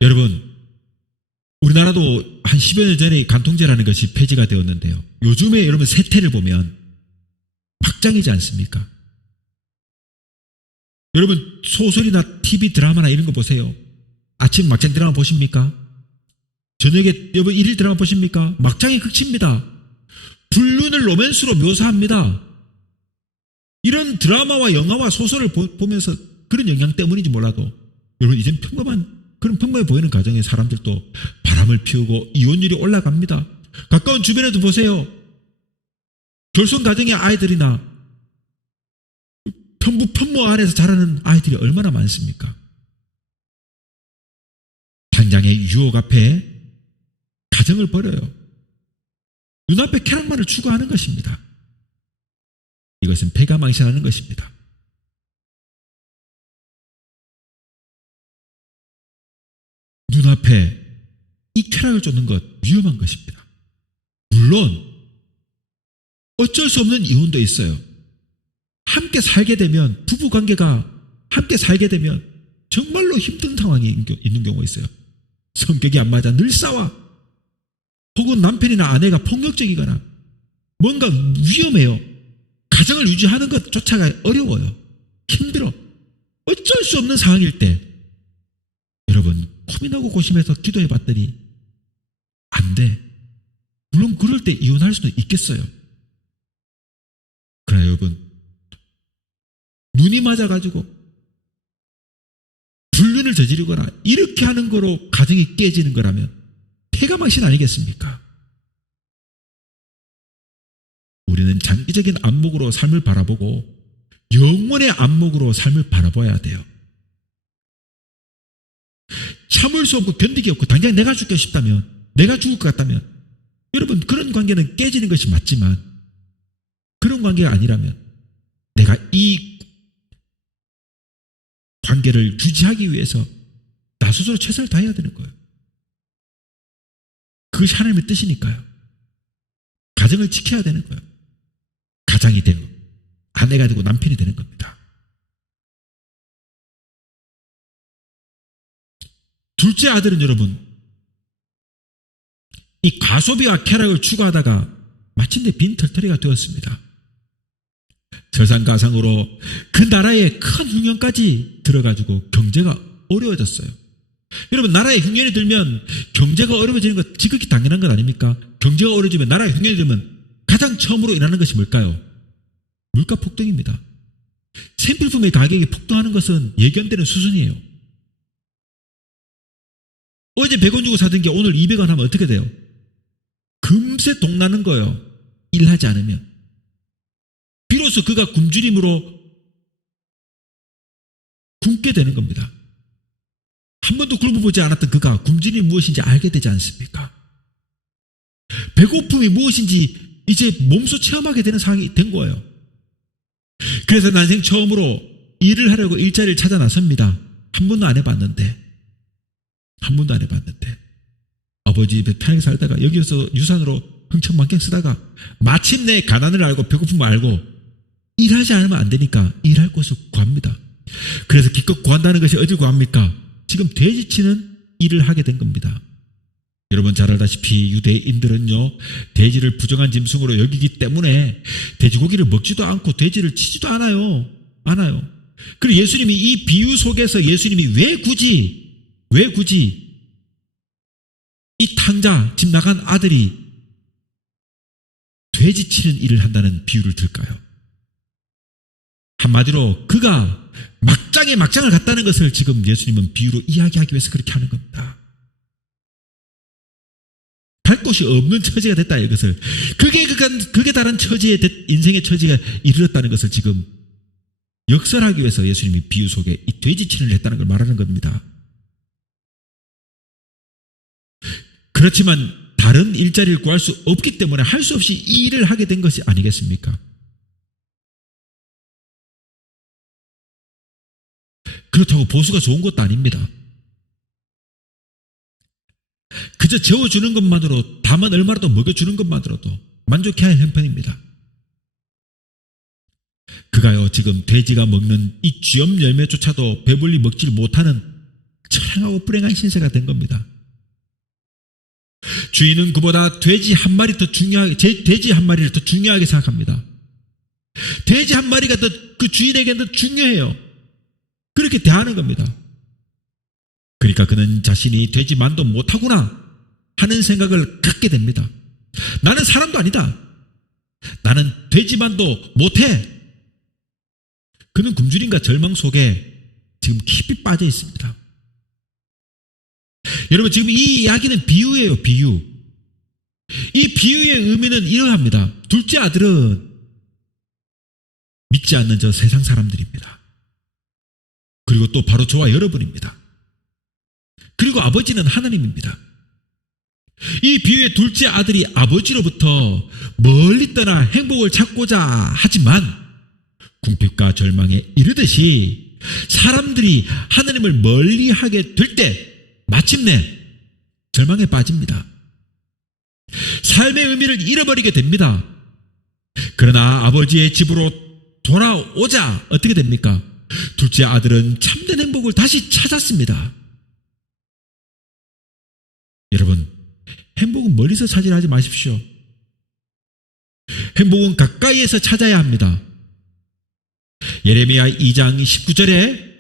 여러분, 우리나라도 한 10여 년 전에 간통죄라는 것이 폐지가 되었는데요. 요즘에 여러분 세태를 보면 확장이지 않습니까? 여러분, 소설이나 TV 드라마나 이런 거 보세요. 아침 막장 드라마 보십니까? 저녁에 여러분 일일 드라마 보십니까? 막장이 극치입니다. 불륜을 로맨스로 묘사합니다. 이런 드라마와 영화와 소설을 보면서 그런 영향 때문인지 몰라도 여러분 이젠 평범해 보이는 가정의 사람들도 바람을 피우고 이혼율이 올라갑니다. 가까운 주변에도 보세요. 결손 가정의 아이들이나 편모 안에서 자라는 아이들이 얼마나 많습니까? 당장의 유혹 앞에 가정을 버려요. 눈앞에 쾌락만을 추구하는 것입니다. 이것은 패가 망신하는 것입니다. 눈앞에 이 쾌락을 쫓는 것 위험한 것입니다. 물론 어쩔 수 없는 이혼도 있어요. 함께 살게 되면 부부관계가 함께 살게 되면 정말로 힘든 상황이 있는 경우가 있어요. 성격이 안 맞아 늘 싸워. 혹은 남편이나 아내가 폭력적이거나 뭔가 위험해요. 가정을 유지하는 것조차가 어려워요. 힘들어. 어쩔 수 없는 상황일 때 여러분 고민하고 고심해서 기도해 봤더니 안 돼. 물론 그럴 때 이혼할 수도 있겠어요. 그러나 여러분 눈이 맞아가지고 불륜을 저지르거나 이렇게 하는 거로 가정이 깨지는 거라면 패가 망신 아니겠습니까? 우리는 장기적인 안목으로 삶을 바라보고 영원의 안목으로 삶을 바라봐야 돼요. 참을 수 없고 견디기 없고 당장 내가 죽고 싶다면 내가 죽을 것 같다면 여러분 그런 관계는 깨지는 것이 맞지만 그런 관계가 아니라면 내가 이 관계를 유지하기 위해서 나 스스로 최선을 다해야 되는 거예요. 그것이 하나님의 뜻이니까요. 가정을 지켜야 되는 거예요. 가장이 되고 아내가 되고 남편이 되는 겁니다. 둘째 아들은 여러분 이 과소비와 쾌락을 추구하다가 마침내 빈털터리가 되었습니다. 설상가상으로 그 나라의 큰 흉년까지 들어가지고 경제가 어려워졌어요. 여러분 나라에 흉년이 들면 경제가 어려워지는 것 지극히 당연한 것 아닙니까? 경제가 어려워지면 나라에 흉년이 들면 가장 처음으로 일어나는 것이 뭘까요? 물가 폭등입니다. 생필품의 가격이 폭등하는 것은 예견되는 수준이에요. 어제 100원 주고 사던 게 오늘 200원 하면 어떻게 돼요? 금세 동나는 거예요. 일하지 않으면. 비로소 그가 굶주림으로 굶게 되는 겁니다. 한 번도 굶어보지 않았던 그가 굶주림이 무엇인지 알게 되지 않습니까? 배고픔이 무엇인지 이제 몸소 체험하게 되는 상황이 된 거예요. 그래서 난생 처음으로 일을 하려고 일자리를 찾아 나섭니다. 한 번도 안 해봤는데 아버지 집에 편하게 살다가 여기서 유산으로 흥청망청 쓰다가 마침내 가난을 알고 배고픔을 알고 일하지 않으면 안 되니까 일할 곳을 구합니다. 그래서 기껏 구한다는 것이 어딜 구합니까? 지금 돼지치는 일을 하게 된 겁니다. 여러분 잘 알다시피 유대인들은요, 돼지를 부정한 짐승으로 여기기 때문에 돼지고기를 먹지도 않고 돼지를 치지도 않아요. 그리고 예수님이 이 비유 속에서 예수님이 왜 굳이 이 탕자, 집 나간 아들이 돼지 치는 일을 한다는 비유를 들까요? 한마디로 그가 막장에 막장을 갔다는 것을 지금 예수님은 비유로 이야기하기 위해서 그렇게 하는 겁니다. 갈 곳이 없는 처지가 됐다 이것을, 그게 다른 인생의 처지가 이르렀다는 것을 지금 역설하기 위해서 예수님이 비유 속에 이 돼지치를 했다는 걸 말하는 겁니다. 그렇지만 다른 일자리를 구할 수 없기 때문에 할 수 없이 이 일을 하게 된 것이 아니겠습니까? 그렇다고 보수가 좋은 것도 아닙니다. 그저 재워주는 것만으로, 다만 얼마라도 먹여주는 것만으로도 만족해야 할 형편입니다. 그가요, 지금 돼지가 먹는 이 쥐염 열매조차도 배불리 먹질 못하는 처량하고 불행한 신세가 된 겁니다. 주인은 그보다 돼지 한 마리를 더 중요하게 생각합니다. 돼지 한 마리가 그 주인에게는 더 중요해요. 그렇게 대하는 겁니다. 그러니까 그는 자신이 돼지만도 못하구나 하는 생각을 갖게 됩니다. 나는 사람도 아니다. 나는 돼지만도 못해. 그는 굶주림과 절망 속에 지금 깊이 빠져 있습니다. 여러분, 지금 이 이야기는 비유예요, 비유. 이 비유의 의미는 이러합니다. 둘째 아들은 믿지 않는 저 세상 사람들입니다. 그리고 또 바로 저와 여러분입니다. 그리고 아버지는 하나님입니다. 이 비유의 둘째 아들이 아버지로부터 멀리 떠나 행복을 찾고자 하지만 궁핍과 절망에 이르듯이 사람들이 하나님을 멀리하게 될 때 마침내 절망에 빠집니다. 삶의 의미를 잃어버리게 됩니다. 그러나 아버지의 집으로 돌아오자 어떻게 됩니까? 둘째 아들은 참된 행복을 다시 찾았습니다. 여러분, 행복은 멀리서 찾으려 하지 마십시오. 행복은 가까이에서 찾아야 합니다. 예레미야 2장 19절에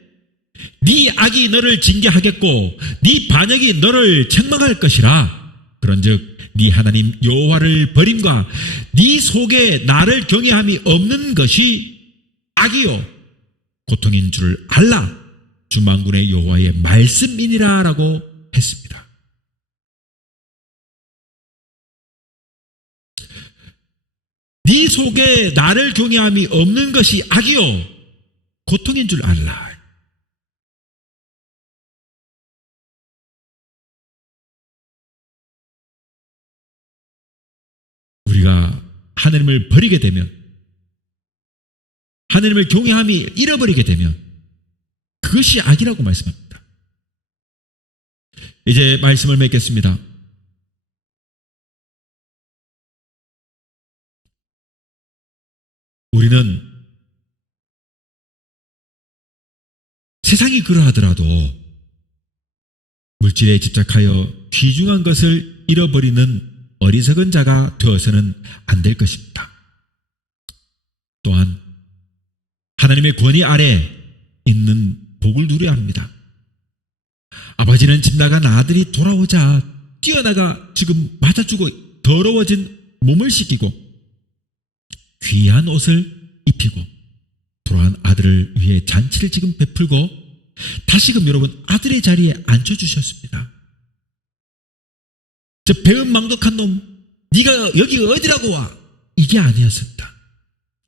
네 악이 너를 징계하겠고 네 반역이 너를 책망할 것이라. 그런즉 네 하나님 여호와를 버림과 네 속에 나를 경외함이 없는 것이 악이요 고통인 줄을 알라. 주 만군의 여호와의 말씀이니라 라고 했습니다. 네 속에 나를 경외함이 없는 것이 악이요 고통인 줄 알라. 우리가 하나님을 버리게 되면, 하나님을 경외함이 잃어버리게 되면 그것이 악이라고 말씀합니다. 이제 말씀을 맺겠습니다. 우리는 세상이 그러하더라도 물질에 집착하여 귀중한 것을 잃어버리는 어리석은 자가 되어서는 안 될 것입니다. 또한 하나님의 권위 아래 있는 복을 누려야 합니다. 아버지는 집 나간 아들이 돌아오자 뛰어나가 지금 맞아주고 더러워진 몸을 씻기고 귀한 옷을 입히고 돌아온 아들을 위해 잔치를 지금 베풀고 다시금 여러분 아들의 자리에 앉혀주셨습니다. 저 배은망덕한 놈, 네가 여기 어디라고 와? 이게 아니었습니다.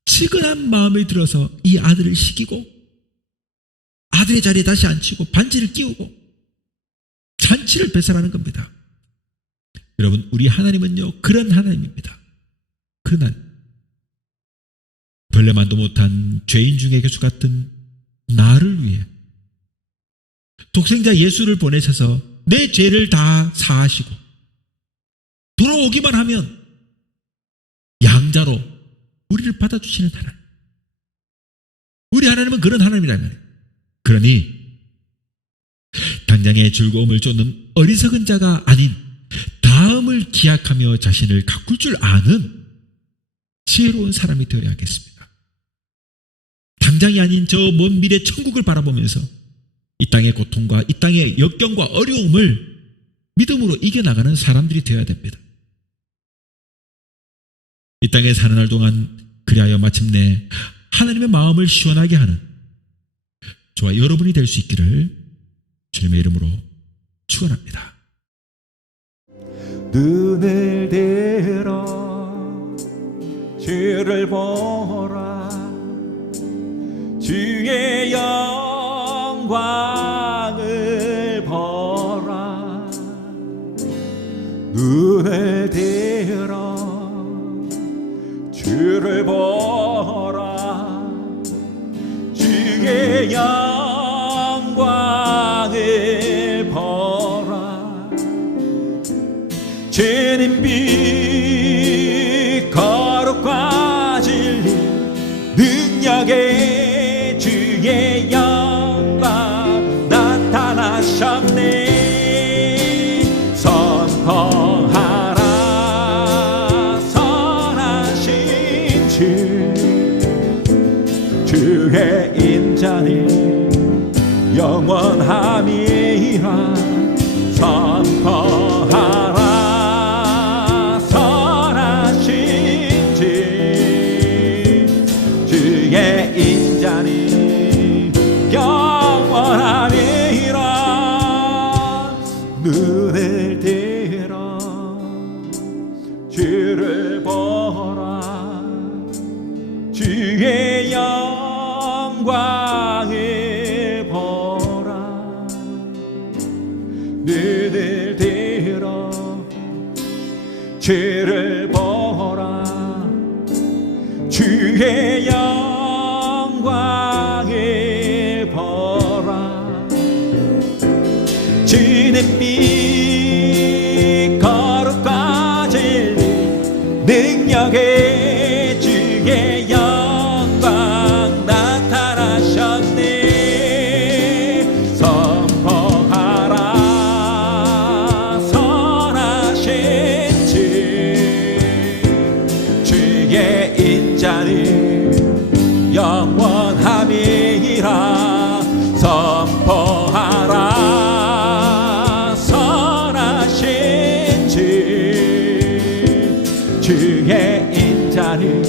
측은한 마음을 들어서 이 아들을 시키고 아들의 자리에 다시 앉히고 반지를 끼우고 잔치를 배설하는 겁니다. 여러분, 우리 하나님은요, 그런 하나님입니다. 그런 하나님. 벌레만도 못한 죄인 중에 교수 같은 나를 위해 독생자 예수를 보내셔서 내 죄를 다 사하시고 돌아오기만 하면 양자로 우리를 받아주시는 하나님. 우리 하나님은 그런 하나님이라는 말이에요. 그러니 당장의 즐거움을 쫓는 어리석은 자가 아닌 다음을 기약하며 자신을 가꿀 줄 아는 지혜로운 사람이 되어야겠습니다. 당장이 아닌 저 먼 미래 천국을 바라보면서 이 땅의 고통과 이 땅의 역경과 어려움을 믿음으로 이겨나가는 사람들이 되어야 됩니다. 이 땅에 사는 날 동안 그리하여 마침내 하나님의 마음을 시원하게 하는 저와 여러분이 될 수 있기를 주님의 이름으로 축원합니다. 눈을 들어 주를 보라. 주의 영광을 보라. 눈을 들어 주를 보라. 주의 영광을 보라. 주님 빛 거룩과 진리 능력의 주의 영광 나타나셨네. 선포하라 선하신 주의 인자는 영원함이라. 선포하라 선하신 주의 인자는 영원함이라. 눈을 들어 주를 보라. 주의 영광을 보라. 눈을 들어 주를 보라. 주의 영광을 보라. 주는 빛 거룩과 진리 능력의 주의 영광 나타나셨네. 선포하라 선하신 주의 인자는 영원함이라. 선포하라 선하신 주의 인자는